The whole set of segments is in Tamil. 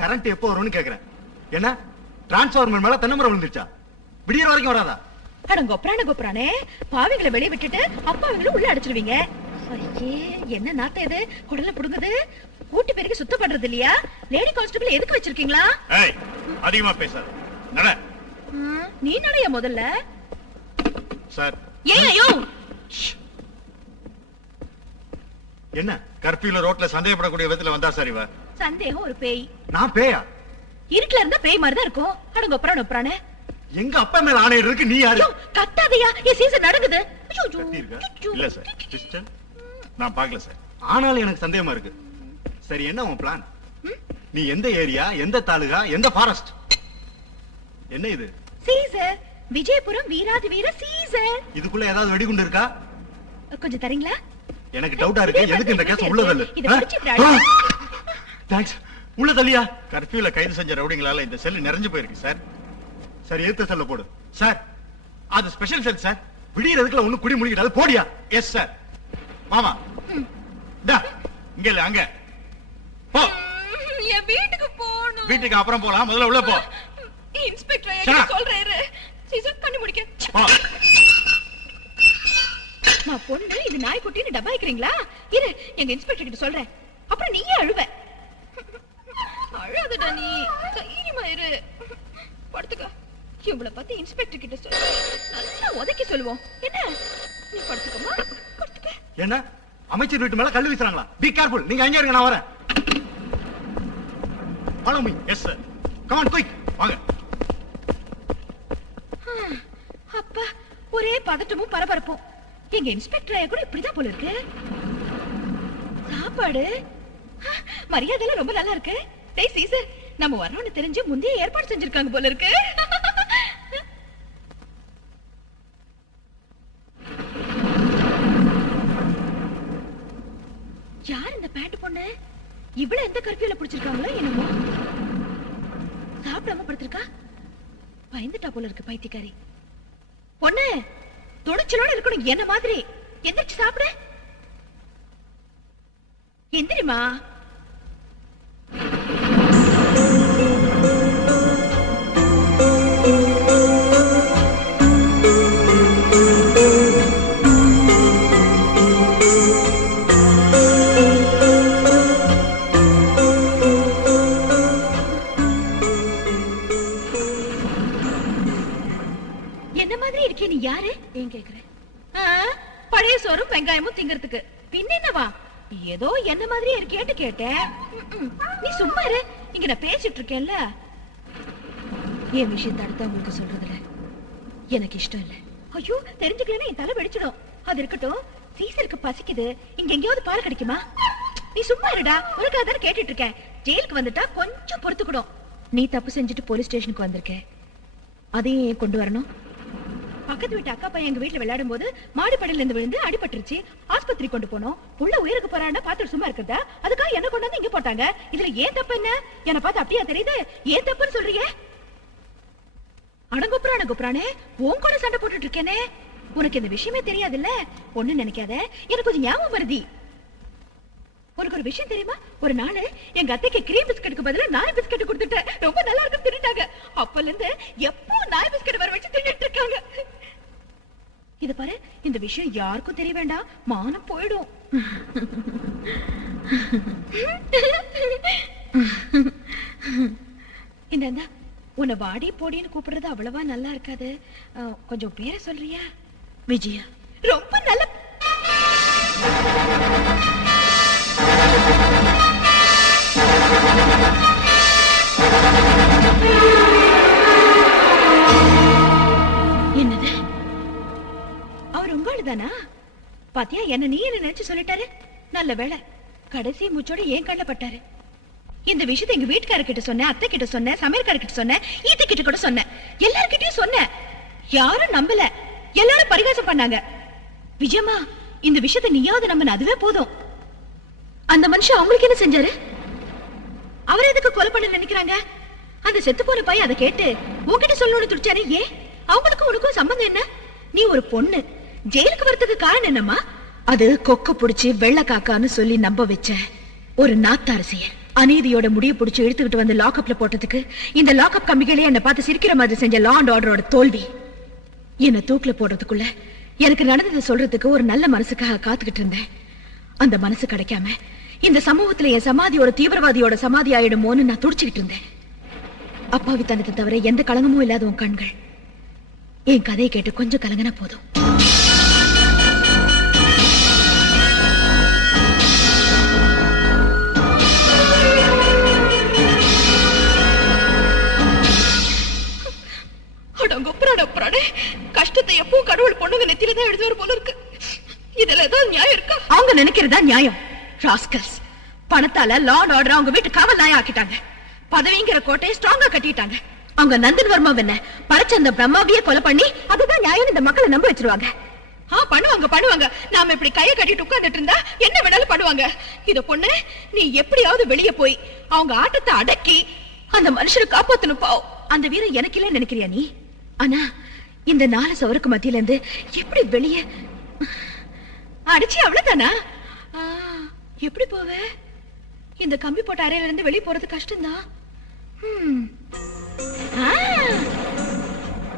கரண்ட் எப்போ வரும்னு கேக்குறேன். என்ன? டிரான்ஸ்ஃபார்மர் மேல தென்னை மரம் விழுந்துருச்சா? விடியற வரைக்கும் வராதா? அட கொப்பரான கொப்பரானே பாவிங்களை வெளிய விட்டுட்டு அப்பாவிங்களும் உள்ள அடிச்சிருவீங்க. ஐயே என்ன நாத்தம் இது? குடல புடுங்குது? கூட்டி பெருக்கி சுத்தம் பண்றது இல்லையா? லேடி கான்ஸ்டபிள் எதுக்கு வச்சிருக்கீங்களா? ஏய் அதிகமா பேசாத. நட. நீ நடைய முதல்ல. சார். ஏன் ஐயோ! என்ன? கர்ஃபியூல ரோட்ல சந்தேகப்படக்கூடிய விதத்துல வந்தா சார் இவ. சந்தேகம் ஒரு பேய். நான் பேயா? இருட்டுல இருந்தா பேய் மாதிரி தான் இருக்கும் அட கொப்பரான கொப்பரானே எங்க அப்பா மேல ஆணையர் இருக்கு நீ யாரு? கத்தாதையா என் சீசன் நடக்குது. இல்ல சார். சிஸ்டர் நான் பார்க்கல சார். ஆனாலும் எனக்கு சந்தேகமா இருக்கு. சரி என்ன உன் பிளான் நீ எந்த ஏரியா எந்த தாலுகா எந்த ஃபாரஸ்ட் என்ன இது? சீசர் விஜயபுரம் வீராதி வீர சீசர் இதுக்குள்ள ஏதாவது வெடிகுண்டு இருக்கா? கொஞ்சம் தரீங்களா? எனக்கு டவுட்டா இருக்கு. எதுக்கு இந்த கேஸ் உள்ள தள்ளு இத பிடிச்சு இப்படி தேங்க்ஸ் உள்ள தள்ளியா? கர்ஃபியூல கைது செஞ்ச ரவுடிங்களால இந்த செல் நிறைஞ்சு போயிருக்கு சார். சார் எடுத்த செல்ல போடு. சார் அது ஸ்பெஷல் செல் சார். விடியறதுக்குள்ள ஒண்ணு குடி முடிக்கிட்டாது போடியா? எஸ் சார் மாமா. டா இங்க இல்ல அங்க. போ. என் வீட்டுக்கு போகணும். வீட்டுக்கு அப்புறம் போலாம். முதல்ல உள்ள போ. இன்ஸ்பெக்டர். என்கிட்ட சொல்றாரு. சீசர் கண்ணு முடிக்க. நான் பொண்ணு இது நாய்க்குட்டின்னு டப்பா வைக்கிறீங்களா இரு எங்க இன்ஸ்பெக்டர் கிட்ட சொல்றேன். அப்புறம் நீயே அழுவ. அழாதடா நீ தைரியமா இரு. படுத்துக்க. இவள பத்தி இன்ஸ்பெக்டர் கிட்ட சொல்லு. நல்லா உதைக்க சொல்லுவோம். என்ன? நீ படுத்துக்கமா படுத்துக்க. என்ன? அமைச்சர் வீட்டு மேல கல்லு வீசுறாங்களா? பி கேர்ஃபுல் நீங்க அங்க இருங்க நான் வரேன். Follow me yes sir come on quick வாங்க. அப்பா ஒரே பதட்டமும் பரபரப்பும். எங்க இன்ஸ்பெக்டர் ஐயா கூட இப்படிதான் போல இருக்கு. சாப்பாடு? மரியாதை எல்லாம் ரொம்ப நல்லா இருக்கு. டேய் சீசர் நம்ம வரோம்னு தெரிஞ்சு முந்தைய ஏற்பாடு செஞ்சிருக்காங்க போல இருக்கு. யார் இந்த பேண்ட் பொண்ணு? இவ்வளவு எந்த கர்ஃபியூல பிடிச்சிருக்காங்களோ என்னமோ. சாப்பிடாம படுத்திருக்கா? பயந்துட்டா போல இருக்கு பைத்தியக்காரி. பொண்ணு துணிச்சலோட இருக்கணும் என்ன மாதிரி? எந்திரிச்சு சாப்பிடு. எந்திரிமா மாதிரி இருக்கே நீ யாரு? ஏன் கேக்குற ஆ, பழைய சோறும் வெங்காயமும் திங்கறதுக்கு. பின்ன என்னவா? ஏதோ என்ன மாதிரியே இருக்கேன்னு கேட்டேன். நீ சும்மா இரு. இங்க நான் பேசிட்டு இருக்கேன்ல. என் விஷயத்தை அடுத்தவங்களுக்கு சொல்றதுல எனக்கு இஷ்டம் இல்ல. ஐயோ தெரிஞ்சுக்கலன்னா என் தலை வெடிச்சிடும். அது இருக்கட்டும். சீசருக்கு பசிக்குது. இங்க எங்கேயாவது பால் கிடைக்குமா? நீ சும்மா இருடா. உனக்காக தானே கேட்டுட்டு இருக்கேன். ஜெயிலுக்கு வந்துட்டா கொஞ்சம் பொறுத்துக்கணும். நீ தப்பு செஞ்சுட்டு போலீஸ் ஸ்டேஷனுக்கு வந்திருக்க. அதையும் ஏன் கொண்டு வரணும்? பக்கத்து வீட்டு அக்கா பையன் எங்க வீட்டுல விளையாடும் போது மாடிப்படையில இருந்து விழுந்து அடிபட்டுருச்சு. ஆஸ்பத்திரி கொண்டு போனோம். புள்ள உயிருக்கு போறான்னா பாத்துட்டு சும்மா இருக்கிறதா? அதுக்காக என்ன கொண்டு வந்து இங்க போட்டாங்க. இதுல ஏன் தப்பு என்ன? என்ன பார்த்து அப்படியா தெரியுது? ஏன் தப்புன்னு சொல்றீங்க அடங்குப்புறான. குப்புறானே உன் கூட சண்டை போட்டுட்டு இருக்கேனே. உனக்கு இந்த விஷயமே தெரியாதுல்ல? ஒண்ணு நினைக்காத. எனக்கு கொஞ்சம் ஞாபகம் வருதி. உனக்கு ஒரு விஷயம் தெரியுமா? ஒரு நாள் எங்க அத்தைக்கு கிரீம் பிஸ்கட்டுக்கு பதிலா நாய் பிஸ்கட் கொடுத்துட்டேன். ரொம்ப நல்லா இருக்கு தின்னுட்டாங்க. அப்பல இருந்து எப்போ நாய் பிஸ்கட் வர வச்சு தின்னுட்டு இருக்காங்க. இத பாரு இந்த விஷயம் யாருக்கும் தெரிய வேண்டாம். மானம் போயிடும். இந்த உன்னை வாடி போடின்னு கூப்பிடுறது அவ்வளவா நல்லா இருக்காது. கொஞ்சம் பேரை சொல்றியா? விஜயா ரொம்ப நல்ல என்னது அவர் பாத்தியா என்ன நீ என்ன நினைச்சு சொல்லிட்டாரு? நல்ல வேளை. கடைசி மூச்சோட ஏன் கண்ணில் பட்டாரு? இந்த விஷயத்தை எங்க வீட்டுக்காரர் கிட்ட சொன்னேன் அத்தை கிட்ட சொன்னேன் சமையல்கார கிட்ட சொன்னேன் ஈத்த கிட்ட கூட சொன்னேன். எல்லார்கிட்டயும் சொன்னேன். யாரும் நம்பல. எல்லாரும் பரிகாசம் பண்ணாங்க. விஜயமா இந்த விஷயத்தை நீயாவது நம்ம அதுவே போதும். அந்த மனுஷன் அவங்களுக்கு என்ன செஞ்சாரு? அவரை எதுக்கு கொலை பண்ண நினைக்கிறாங்க? அந்த செத்து போன பையன் அதை கேட்டு உன்கிட்ட சொல்லணும்னு துடிச்சாரு ஏன்? அவங்களுக்கும் உனக்கும் சம்பந்தம் என்ன? நீ ஒரு பொண்ணு. ஜெயிலுக்கு வரதுக்கு காரணம் என்னம்மா? அது கொக்க புடிச்சு வெள்ள காக்கான்னு சொல்லி நம்ப வச்ச ஒரு நாத்தாரசிய. அநீதியோட முடிய புடிச்சு இழுத்துக்கிட்டு வந்து லாக்அப்ல போட்டதுக்கு இந்த லாக்அப் கம்பிகளே என்ன பார்த்து சிரிக்கிற மாதிரி செஞ்ச லா அண்ட் ஆர்டரோட தோல்வி. என்ன தூக்குல போடுறதுக்குள்ள எனக்கு நடந்ததை சொல்றதுக்கு ஒரு நல்ல மனசுக்காக காத்துக்கிட்டு இருந்தேன். அந்த மனசு கிடைக்காம இந்த சமூகத்துல என் சமாதியோட தீவிரவாதியோட சமாதி ஆயிடுமோன்னு நான் துடிச்சுக்கிட்டு இருந்தேன். அப்பாவித்தனத்தை தவிர எந்த கலங்கமும் இல்லாத உன் கண்கள். என் கதையை கேட்டு கொஞ்சம் கலங்கினா போதும். கஷ்டத்தை எப்பவும் கடவுள் பொண்ணுங்க நெத்தியில தான் எழுதுவார் போல இருக்கு. இதுல ஏதாவது நியாயம் இருக்கா? அவங்க நினைக்கிறதா நியாயம்? ராஸ்கல்ஸ் பணத்தால லா அண்ட் ஆர்டர் அவங்க வீட்டு காவல் நாயா ஆக்கிட்டாங்க. பதவிங்கிற கோட்டையை ஸ்ட்ராங்கா கட்டிட்டாங்க. அவங்க நந்தன் வர்மா என்ன படைச்ச அந்த பிரம்மாவையே கொலை பண்ணி அதுதான் நியாயம் இந்த மக்களை நம்ப வச்சிருவாங்க. ஆ பண்ணுவாங்க பண்ணுவாங்க. நாம இப்படி கைய கட்டிட்டு உட்கார்ந்துட்டு இருந்தா என்ன வேணாலும் பண்ணுவாங்க. இத பொண்ணு நீ எப்படியாவது வெளிய போய் அவங்க ஆட்டத்தை அடக்கி அந்த மனுஷனை காப்பாத்தணும் பாவம். அந்த வீரம் எனக்கு இல்ல நினைக்கிறியா நீ? ஆனா இந்த நாலு சவருக்கு மத்தியில இருந்து எப்படி வெளிய? அடிச்சு அவ்வளவுதானா? ஆ, எப்படி போவ? இந்த கம்பி போட்ட அறையில இருந்து வெளியே போறது கஷ்டம்தான். ஆ,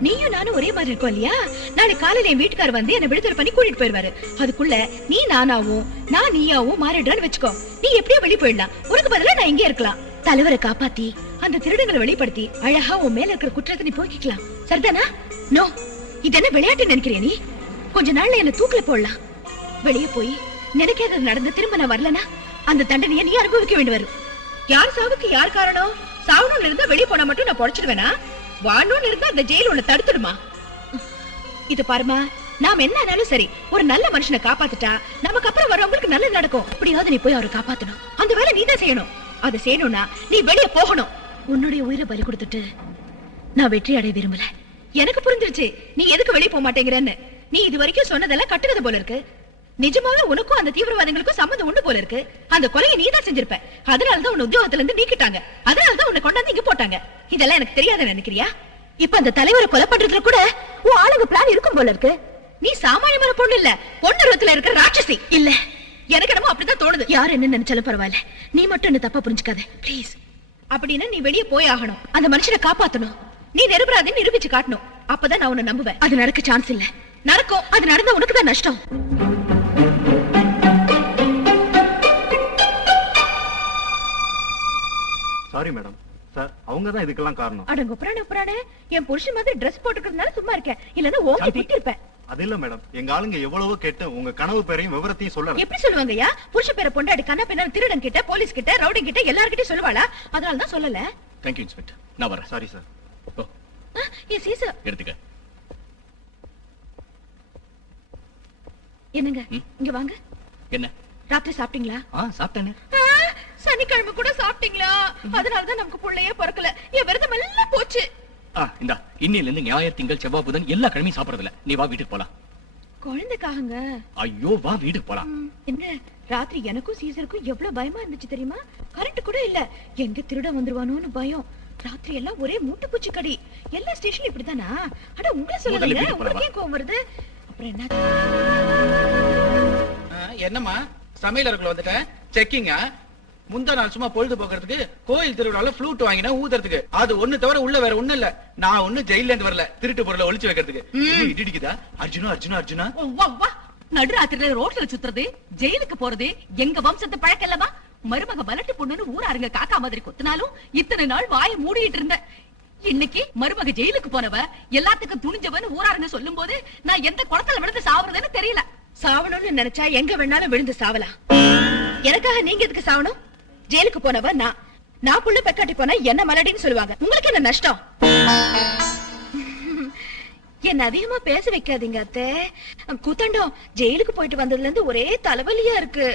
நீயும் நானும் ஒரே மாதிரி இருக்கோம் இல்லையா? நாளை காலையில என் வீட்டுக்காரர் வந்து என்ன விடுதலை பண்ணி கூட்டிட்டு போயிருவாரு அதுக்குள்ள நீ நானாவும் நான் நீயாவும் மாறிடுறான்னு வச்சுக்கோ. நீ எப்படியோ வெளியே போயிடலாம். உனக்கு பதிலா நான் இங்கே இருக்கலாம். தலைவரை காப்பாத்தி அந்த திருடங்களை வெளிப்படுத்தி அழகா உன் மேல இருக்கிற குற்றத்தை நீ போக்கிக்கலாம். சரிதானா? நோ இது என்ன விளையாட்டு நினைக்கிறியா நீ? கொஞ்ச நாள்ல என்ன தூக்கல போடலாம். வெளிய போய் நினைக்காதது நடந்து திரும்ப நான் வரலனா அந்த தண்டனையை நீ அனுபவிக்க வேண்டி வரும். யார் சாவுக்கு யார் காரணம்? சாவணும்னு இருந்தா வெளிய போனா மட்டும் நான் பொழைச்சிடுவேனா வாழணும்னு இருந்தா அந்த ஜெயில் உன்னை தடுத்துடுமா? இது பாருமா நாம் என்ன ஆனாலும் சரி ஒரு நல்ல மனுஷனை காப்பாத்துட்டா நமக்கு அப்புறம் வரவங்களுக்கு நல்லது நடக்கும். அப்படியாவது நீ போய் அவரை காப்பாத்தணும். அந்த வேலை நீ தான் செய்யணும். அதை செய்யணும்னா நீ வெளிய போகணும். உன்னுடைய உயிரை பலி கொடுத்துட்டு நான் வெற்றி அடைய விரும்பல. எனக்கு புரிஞ்சிருச்சு. நீ எதுக்கு வெளிய போக மாட்டேங்கிறன்னு. நீ இது வரைக்கும் சொன்னதெல்லாம் கட்டுறது போல இருக்கு. நிஜமாவே உனக்கும் அந்த தீவிரவாதிகளுக்கும் சம்மந்தம் உண்டு போல இருக்கு. அந்த கொலையை நீ தான் செஞ்சிருப்ப. அதனாலதான் உன்னை உத்தியோகத்துல இருந்து நீக்கிட்டாங்க. அதனாலதான் உன்னை கொண்டாந்து இங்க போட்டாங்க. இதெல்லாம் எனக்கு தெரியாத நினைக்கிறியா? இப்ப அந்த தலைவரை கொலை பண்றதுல கூட உன் ஆளுங்க பிளான் இருக்கும் போல இருக்கு. நீ சாமானியமான பொண்ணு இல்ல. பொண்ணுருவத்துல இருக்கிற ராட்சசி. இல்ல. எனக்கு என்னமோ அப்படிதான் தோணுது. யார் என்ன நினைச்சாலும் பரவாயில்ல. நீ மட்டும் என்ன தப்பா புரிஞ்சுக்காத. ப்ளீஸ் அப்படின்னா நீ வெளியே போய் ஆகணும். அந்த மனுஷனை காப்பாத்தணும். நீ நிரபராதின்னு நிரூபிச்சு காட்டணும். அப்பதான் நான் உன்னை நம்புவேன். அது நடக்க சான்ஸ் இல்ல. நடக்கும். அது நடந்தா உனக்கு தான் நஷ்டம். சாரி மேடம் சார் அவங்க தான் இதுக்கெல்லாம் காரணம். அடங்க புராண புராண. என் புருஷன் மாதிரி ட்ரெஸ் போட்டுக்கிறதுனால சும்மா இருக்கேன். இல்லன்னா ஓங்கி சாந்தி. குத்தி இருப்பேன் அது இல்ல மேடம் எங்க ஆளுங்க எவ்வளவோ கேட்டு உங்க கனவு பேரையும் விவரத்தையும் சொல்லல. எப்படி சொல்லுவாங்கய்யா புருஷ பேரை பொண்டாடி கண்ணா பின்னா திருடன் கிட்ட போலீஸ் கிட்ட ரவுடி கிட்ட எல்லார்கிட்டயும் சொல்லுவாளா? அதனால தான் சொல்லல. தேங்க்யூ இன்ஸ்பெக்டர் நான் வரேன். சாரி சார் என் சீசா எடுத்துக்க. என்னங்க? இங்க வாங்க. என்ன? ராத்திரி சாப்பிட்டீங்களா? ஆ சாப்பிட்டேனே. சனிக்கிழமை கூட சாப்பிட்டீங்களா? அதனாலதான் நமக்கு புள்ளையே பிறக்கல. என் விரதம் எல்லாம் போச்சு. ஆ இந்தா இன்னில இருந்து ஞாயிறு திங்கள் செவ்வாய் புதன் எல்லா கிழமையும் சாப்பிடறது இல்ல நீ வா வீட்டுக்கு போலாம். குழந்தைக்காகங்க. ஐயோ வா வீட்டுக்கு போலாம். என்ன? ராத்திரி எனக்கும் சீசருக்கும் எவ்வளவு பயமா இருந்துச்சு தெரியுமா? கரண்ட் கூட இல்ல. எங்க திருட வந்துருவானோன்னு பயம். ராத்திரி எல்லாம் ஒரே மூட்டை பூச்சி கடி எல்லா ஸ்டேஷன்ல இப்படிதானா அட உங்களை சொல்லலைங்க உங்களுக்கு ஏன் கோவம் வருது? அப்புறம் என்ன என்னம்மா? சமையல் அறைக்குள்ள வந்துட்டேன் செக்கிங்கா முந்தா நாள் சும்மா பொழுது போக்குறதுக்கு கோயில் திருவிழால ஃப்ளூட் வாங்கினா ஊதுறதுக்கு. அது ஒண்ணு தவிர உள்ள வேற ஒண்ணு இல்ல. நான் ஒண்ணு ஜெயில இருந்து வரல. திருட்டு பொருளை ஒளிச்சு வைக்கிறதுக்கு. இடிக்குதா? அர்ஜுனா அர்ஜுனா அர்ஜுனா. நடுராத்திரில ரோட்ல சுத்துறது ஜெயிலுக்கு போறது எங்க வம்சத்து பழக்கம் இல்லவா மருமக பலட்டு பொண்ணுன்னு ஊராருங்க காக்கா மாதிரி கொத்தினாலும் இத்தனை நாள் வாயை மூடிட்டு இருந்தேன் இன்னைக்கு மருமக ஜெயிலுக்கு போனவ எல்லாத்துக்கும் துணிஞ்சவன்னு ஊராருங்க சொல்லும் போது நான் எந்த குளத்துல விழுந்து சாவுறதுன்னு தெரியல. சாவணும்னு நினைச்சா எங்க வேணாலும் விழுந்து சாவலாம். எனக்காக நீங்க எதுக்கு சாவணும்? ஜெயிலுக்கு போனவ நான் நான் புள்ள பெக்காட்டி போனா என்ன மலடின்னு சொல்லுவாங்க. உங்களுக்கு என்ன நஷ்டம்? என்ன அதிகமா பேச வைக்காதீங்க அத்தை. கூத்தண்டம் ஜெயிலுக்கு போயிட்டு வந்ததுல இருந்து ஒரே தலைவலியா இருக்கு.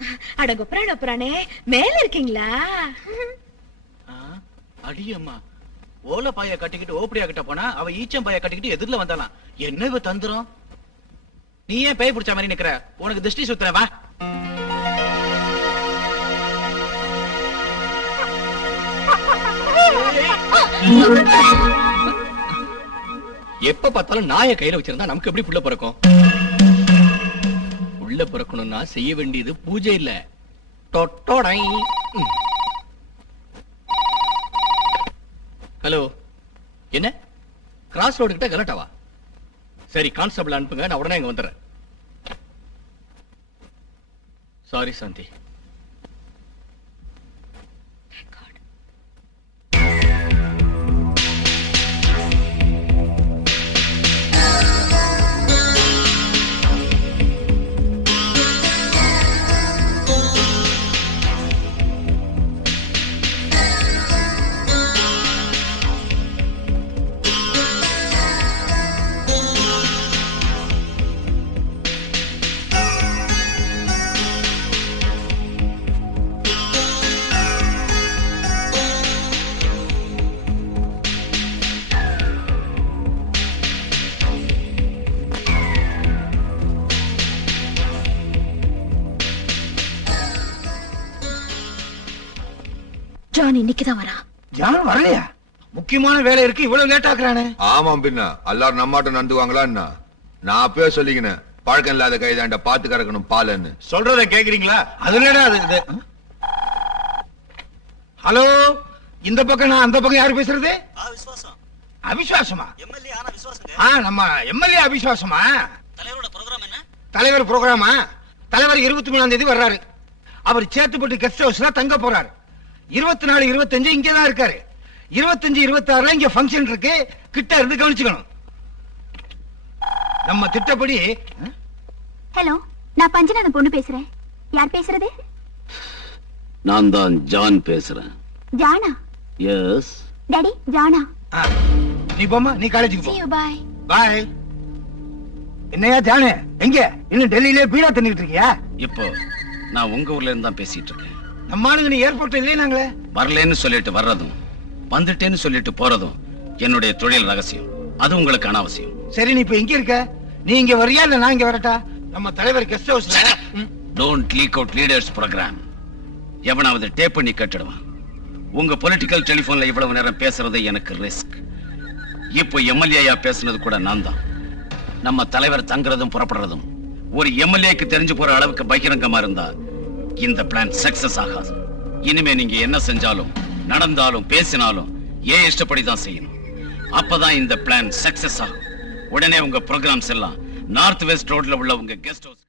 சாந்தி பிராண அப்புறானே மேல இருக்கீங்களா? அடியம்மா. ஓல பாய கட்டிக்கிட்டு ஓப்படியா கிட்ட போனா அவ ஈச்சம் பாய கட்டிக்கிட்டு எதிரில வந்தாலாம் என்ன இவ தந்துரும்? நீ ஏன் பேய் பிடிச்ச மாதிரி நிக்கிற? உனக்கு திருஷ்டி சுத்துற வா. எப்ப பார்த்தாலும் நாய கையில வச்சிருந்தா நமக்கு எப்படி புள்ள பிறக்கும்? புள்ள பிறக்கணும்னா செய்ய வேண்டியது பூஜை இல்ல. தொட்டோடை ஹலோ. என்ன? கிராஸ் ரோடு கிட்ட கலட்டாவா? சரி கான்ஸ்டபிள் அனுப்புங்க நான் உடனே இங்க வந்துடுறேன். சாரி சாந்தி. இன்னைக்குதான் வரா ஜான் வரலையா? முக்கியமான வேலை இருக்கு இவ்வளவு லேட் ஆக்குறானே. ஆமாம் பின்ன. எல்லாரும் நம்மாட்டம் நடந்துவாங்களா என்ன? நான் அப்பவே சொல்லிக்கினேன் பழக்கம் இல்லாத கைதாண்ட பாத்து கறக்கணும் பாலன்னு. சொல்றத கேக்குறீங்களா? அதுலடா அது? ஹலோ? இந்த பக்கம் நான் அந்த பக்கம் யாரு பேசுறது? விசுவாசம். அவிசுவாசமா எம்எல்ஏ ஆனா விசுவாசங்க. ஆ நம்ம எம்எல்ஏ அவிசுவாசமா தலைவரோட ப்ரோக்ராம் என்ன? தலைவர் ப்ரோக்ராமா தலைவர் இருபத்தி மூணாம் தேதி வர்றாரு. அவர் சேத்துப்பட்டு கெஸ்ட் ஹவுஸ்ல தங்க போறாரு. இருபத்தி நாலு இருபத்தஞ்சு இங்கே தான் இருக்காரு. இருபத்தஞ்சு இருபத்தி ஆறுல இங்க ஃபங்க்ஷன் இருக்கு. கிட்ட இருந்து கவனிச்சுக்கணும். நம்ம திட்டப்படி ஹலோ நான் பஞ்சநாதன் பொண்ணு பேசுறேன். யார் பேசுறது? நான் தான் ஜான் பேசுறேன். ஜானா? எஸ் டாடி ஜானா. நீ போமா நீ காலேஜுக்கு போ. Bye. பாய் என்னையா ஜானு? எங்க? இன்னும் டெல்லியிலே பீடா தின்னுட்டு இருக்கியா? இப்போ நான் உங்க ஊர்ல இருந்து தான் பேசிட்டு இருக்கேன். நம்ம ஆளுங்க நீ ஏர்போர்ட் இல்லையே நாங்களே. வரலன்னு சொல்லிட்டு வர்றதும் வந்துட்டேன்னு சொல்லிட்டு போறதும் என்னுடைய தொழில் ரகசியம். அது உங்களுக்கு அனாவசியம். சரி நீ இப்ப எங்க இருக்க? நீ இங்க வரியா இல்ல நான் இங்க வரட்டா? நம்ம தலைவர் கெஸ்ட் ஹவுஸ்ல don't leak out leaders program எவனாவது டேப் பண்ணி கட்டிடுவான். உங்க பொலிட்டிக்கல் டெலிபோன்ல இவ்வளவு நேரம் பேசுறது எனக்கு ரிஸ்க் இப்போ எம்எல்ஏயா பேசுனது கூட நான் தான் நம்ம தலைவர் தங்குறதும் புறப்படுறதும். ஒரு எம்எல்ஏக்கு தெரிஞ்சு போற அளவுக்கு பகிரங்கமா இருந்தா இந்த பிளான் சக்சஸ் ஆகாது. இனிமே நீங்க என்ன செஞ்சாலும் நடந்தாலும் பேசினாலும் ஏன் இஷ்டப்படி தான் செய்யணும்? அப்பதான் இந்த பிளான் சக்சஸ் ஆகும். உடனே உங்க ப்ரோக்ராம்ஸ் எல்லாம் நார்த் வெஸ்ட் ரோட்ல உள்ள உங்க கெஸ்ட் ஹவுஸ்